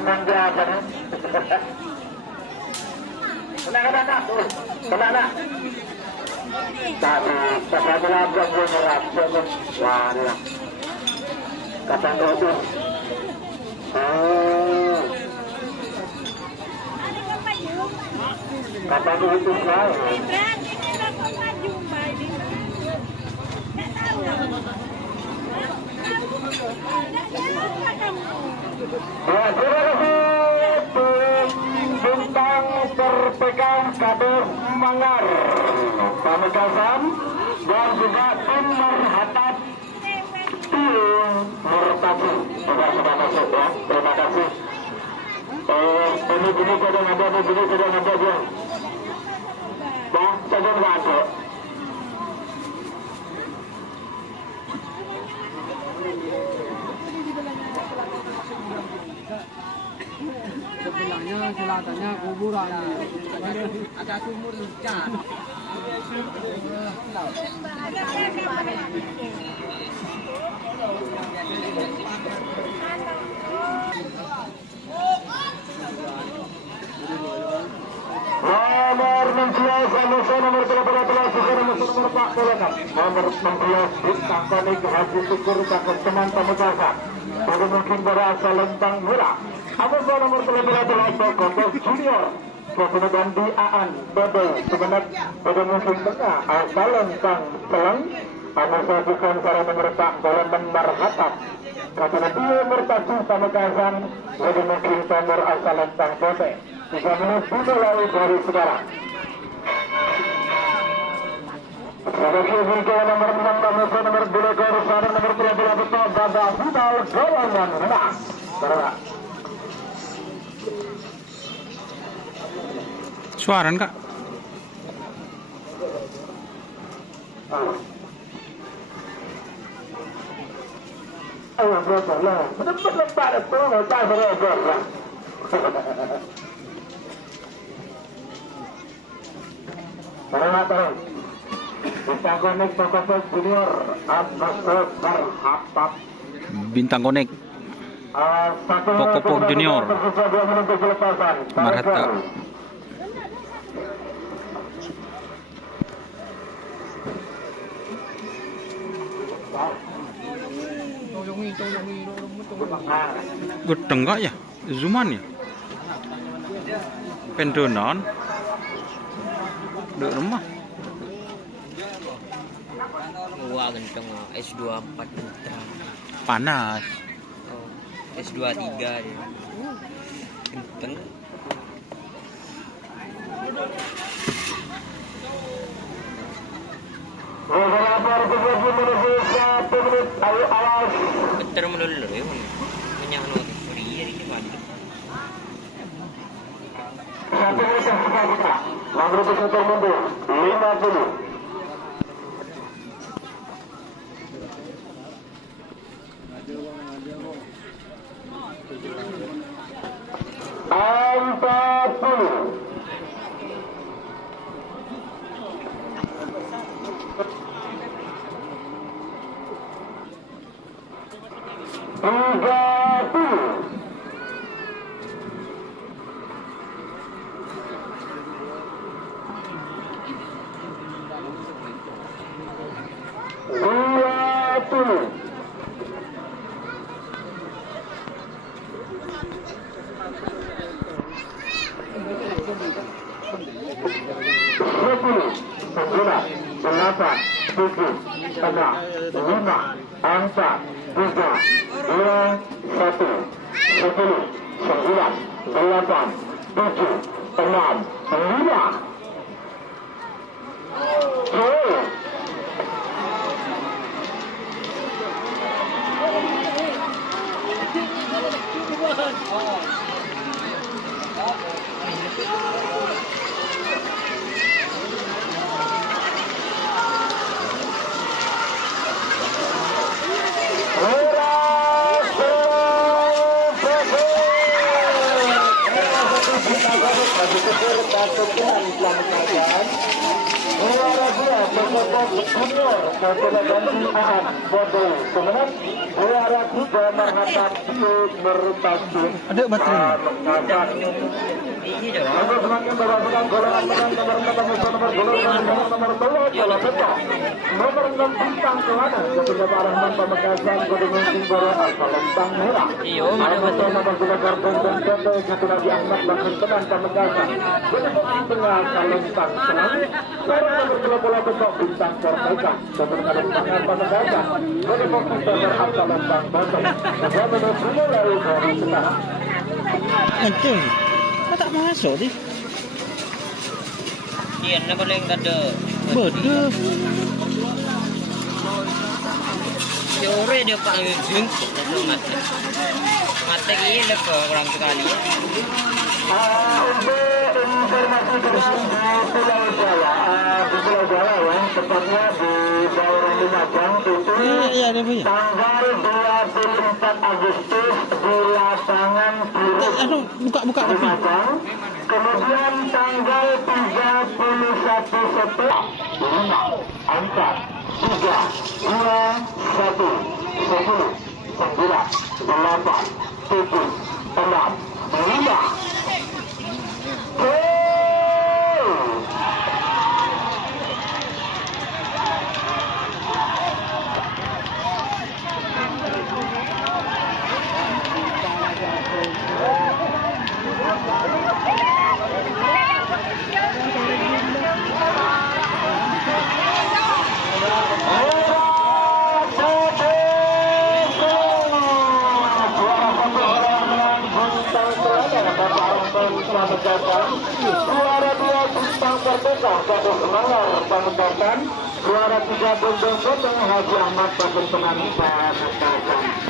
menjaga. Tenang nak, tenang nak. Tapi pasal belakang gue ngerak, wala. Kata itu. Kata itu saya. Terima kasih bintang terpegang Kader Mangar Pamekasan dan juga tim Merhatap tim Mertati sudah masuk ya, terima kasih. Ini kadang ada dia. Dah, saya masuk. Sebelahnya selatannya kuburan, ada sumur ikan. Nomor 16 nomor 13 nomor 4 nomor 16 bintang panik Haji Syukur takut teman Pamekasan. Baru mungkin berasal lentang murah. Apa nomor 13 Kotos Junior. Kemudian di Aan Bebe sebenarnya pada musim tengah asal lentang Selang. Anusakan para memertak dalam Merhatap. Karena dia mertati Pamekasan. Pada mungkin nomor asal lentang Bebe. 3 menit dimulai dari sekarang. Sebagai bintang nomor 6 nomor 2 Korsar nomor 13 betul pada final golongan menang. Terima. Suaran kak. Ayo berapa lah? Benar-benar pada tuh nggak tahu berapa. Terima kasih. Bintang Konek Pamekasan Junior atas Merhatap. Bintang Konek Pokok Junior Merhatap. Gedeng kak ya? Zuman ya? Pendonan dek rumah. Wah genteng S24 Putra. Panas. Oh, S23 dia. Genteng. Betul melulu ya. Punya notif free ini mantap. Satu menit kita. Nomor 1 mundur 50. Junior Kapolda Ganti Ahad Bodo Kemenang juara 3 menghadap Merpati. Ada baterai. Ini dah. Lalu semakin berhasil golongan menang nomor 4 nomor golongan nomor 2 bola pecah. Nomor 6 bintang Kelana ketika Rahman Pamekasan Gudungan Singgoro asal Lentang Merah. Iyo, mana betul. Nomor 2 Garbon dan Jondo satu lagi Ahmad Bakun Tenan Pamekasan. Gudungan Tengah asal Lentang Senang. Sekarang nomor 2 bola pecah bintang Korteka ketika Lentang Pamekasan. Gudungan Singgoro asal Lentang Banten. Nomor 2 dari Gori Sekarang. Ancung. Kau tak masuk ni. Dia nak boleh ada. Beda. Sore dia panggil jengkuk mata. Mata ini lepas orang sekali. Untuk informasi tentang di Pulau Jawa, yang tepatnya di daerah Lumajang itu Ya, ada punya. tanggal 24 Agustus di lapangan biru Buka kopi. Lumajang. Kemudian tanggal 31 September angka 3, 2, 1, 10, 9, 8, 7, 6, 5. Juara 2 Bintang Merdeka Gaduh Semangar Pamekasan. Juara 3 Bondong Bondong Haji Ahmad Bakun Penani Pamekasan.